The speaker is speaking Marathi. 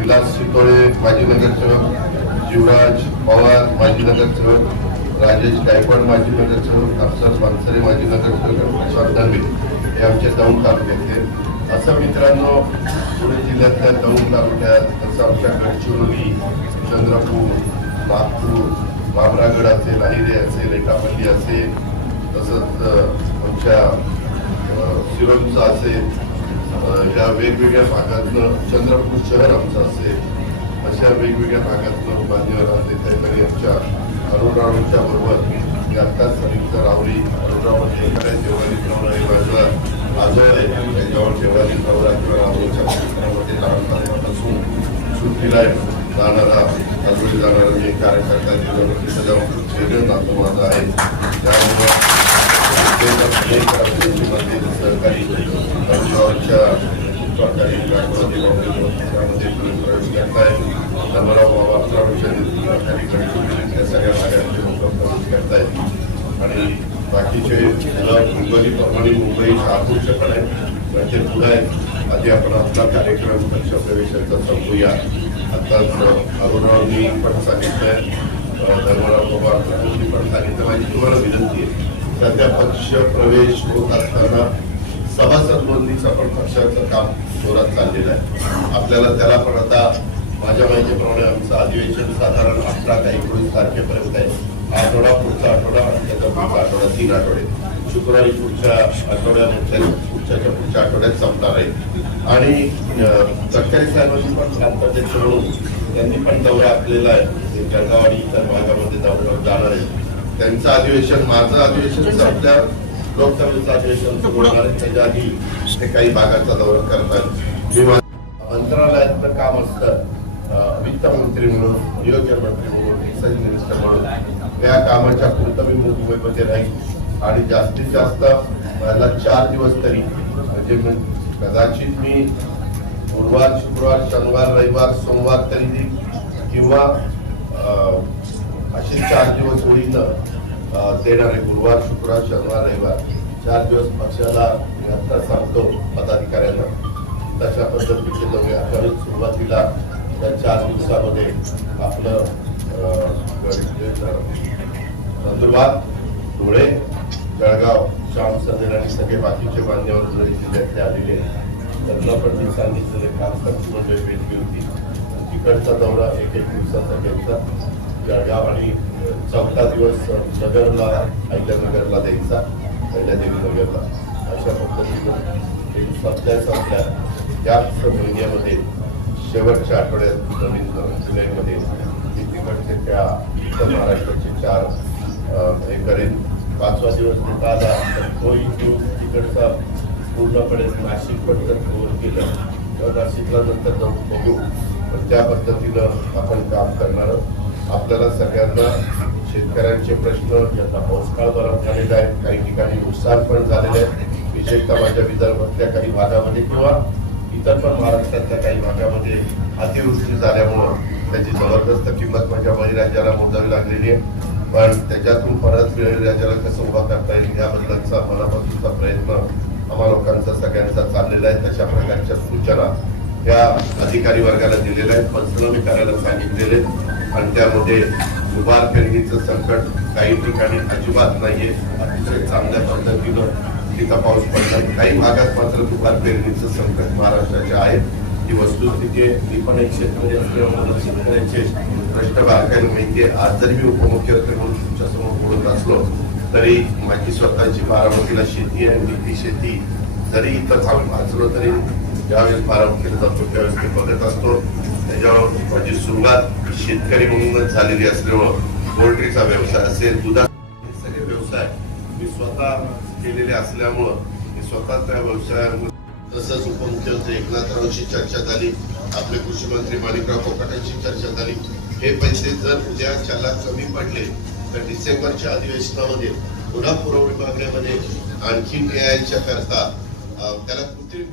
विलास शितोळे माजी नगरसेवक, जीवराज पवार माजी नगरसेवक, राजेश गायकवाड माजी नगरसेवक, अफसर पानसरे माजी नगरसेवक, प्रशांत दानवे हे आमच्या दौंड तालुक्यातले. असं मित्रांनो, पुणे जिल्ह्यातल्या दौंड तालुक्यात तसं आमच्या गडचिरोली, चंद्रपूर, नागपूर, बाबरागड असेल, अहिरे असेल, एटापल्ली असेल, तसंच आमच्या सिरोंचा असेल, या वेगवेगळ्या भागातनं चंद्रपूर शहर आमचं असेल, अशा वेगवेगळ्या भागातनं मान्यवर आले. त्यावेळी आमच्या अरुणरावांच्या बरोबर मी आत्ताच सांगितलं, रावरी अरुणरावांच्या एखाद्या जेवारी प्रवरा हे माझं आजोळ आहे. त्याच्यावर जेवारी प्रवरा किंवा रावरीच्या क्षेत्रामध्ये लहानपणापासून सुट्टीला जाणारा, आजोळी जाणारा जे कार्यकर्ता जिल्ह्यामध्ये सजावट वेगळं नातं माझं आहे. त्यामुळं सहकारी सहकारी त्यामध्ये प्रवेश करताय. धर्मराव बाबा त्या सगळ्या भागातले लोक प्रवेश करतायत आणि बाकीचे मुंबई परभणी, मुंबई, शहापूरचे पण आहेत, म्हणजे पुढे आहे. आधी आपण आपला कार्यक्रम पक्ष प्रवेशाचा संपूया. आत्ताच अरुणरावनी पण सांगितलंय, धर्मराव बाबा पण सांगितलं. माझी तुम्हाला विनंती आहे, सध्या पक्ष प्रवेश होत असताना सभासद नोंदणीचं पण पक्षाचं काम जोरात चाललेलं आहे. आपल्याला त्याला पण आता माझ्या माहितीप्रमाणे आमचं अधिवेशन साधारण 18 ते 19 तारखेपर्यंत आहे. आठवडा, पुढचा आठवडा आणि त्याचा पुढचा आठवडा, 3 आठवडे. शुक्रवारी पुढच्या आठवड्यामध्ये पुढच्या आठवड्यात संपणार आहे. आणि तटकरे साहेबांनी पण प्रांताध्यक्ष म्हणून त्यांनी पण दौरा आखलेला आहे. जळगाव आणि इतर भागामध्ये जाणार आहे. त्यांचं अधिवेशन, माझं अधिवेशन संपल्यावर लोकसभेचं अधिवेशन सुरू होणार आहे. त्याच्या आधी ते काही भागाचा दौरा करतात. मंत्रालयातलं काम असतं, वित्तमंत्री म्हणून, नियोजन मंत्री म्हणून, एक्साइज मिनिस्टर म्हणून या कामाच्या पुरतं मी मुंबईमध्ये राहील. आणि जास्तीत जास्त मला 4 दिवस तरी, म्हणजे कदाचित मी गुरुवार, शुक्रवार, शनिवार, रविवार, सोमवार तरी देईल, किंवा असे 4 दिवस होईनं देणार आहे. गुरुवार, शुक्रवार, शनिवार, रविवार 4 दिवस पक्षाला मी आता सांगतो पदाधिकाऱ्यांना, तशा पद्धतीचे जाऊया. कारण सुरुवातीला त्या 4 दिवसामध्ये आपलं नंदुरबार, धुळे, जळगाव, श्याम सनेर आणि सगळे बाकीचे मान्यवर धुळे जिल्ह्यातले आलेले त्यांना पण मी सांगितलेले काम म्हणजे भेटली होती. तिकडचा दौरा 1-1 दिवसाचा घ्यायचा. जळगाव आणि 4था दिवस नगरला, अहिल्यानगरला द्यायचा, अहिल्यादेवी नगरला. अशा पद्धतीनं सध्या याच महिन्यामध्ये शेवटच्या आठवड्यात नवीन जुलैमध्ये मी तिकडचे त्या उत्तर महाराष्ट्राचे 4 हे करेन. 5वा दिवस देता आला तर तोही दिवस तिकडचा पूर्णपणे नाशिक पण जर कव्हर केलं तर नाशिकला नंतर जाऊन बघू. पण त्या पद्धतीनं आपण काम करणार. आपल्याला सगळ्यांना शेतकऱ्यांचे प्रश्न, ज्यांना पाऊसकाळ बराच झालेला आहे, काही ठिकाणी नुकसान पण झालेलं आहे, विशेषतः माझ्या विदर्भातल्या काही भागामध्ये किंवा इतर पण महाराष्ट्रातल्या काही भागामध्ये अतिवृष्टी झाल्यामुळं त्याची जबरदस्त किंमत माझ्या बळीराजाला मोजावी लागलेली आहे. पण त्याच्यातून परत बळीराजाला कसं उभा करता येईल याबद्दलचा मनापासूनचा प्रयत्न आम्हा लोकांचा सगळ्यांचा चाललेला आहे. तशा प्रकारच्या सूचना या अधिकारी वर्गाला दिलेल्या आहेत, पंचनामे करायला सांगितलेले. आणि त्यामध्ये दुबार पेरणीचं संकट काही ठिकाणी अजिबात नाहीये, अतिशय चांगल्या पद्धतीनं तिथं पाऊस पडला. काही भागात मात्र दुबार पेरणीचं संकट महाराष्ट्राचे आहे. ही वस्तुस्थिती आहे. मी पण एक शेतकरी असल्यामुळे शेतकऱ्यांचे प्रश्न बारकाईने माहिती आहे. आज जरी मी उपमुख्यमंत्री म्हणून तुमच्यासमोर बोलत असलो तरी माझी स्वतःची बारामतीला शेती आहे. मी ती शेती जरी इथं थांबून वाचलो तरी ज्यावेळेस बारामतीला जातो त्यावेळेस मी बघत असतो. त्याच्यावर माझी सुरुवात शेतकरी म्हणूनच झालेली असल्यामुळं पोल्ट्रीचा व्यवसाय असेल, दुधाचे सगळे व्यवसाय मी स्वतः केलेले असल्यामुळं मी स्वतः त्या व्यवसायामध्ये. तसंच उपमुख्यमंत्री एकनाथरावांशी चर्चा झाली, आपले कृषी मंत्री माणिकराव कोकाटेंशी चर्चा झाली. हे पैसे जर उद्या चला कमी पडले तर डिसेंबरच्या अधिवेशनामध्ये पुन्हा पुरवणी मागण्यामध्ये आणखी न्यायाच्या करता त्याला कृत्रिम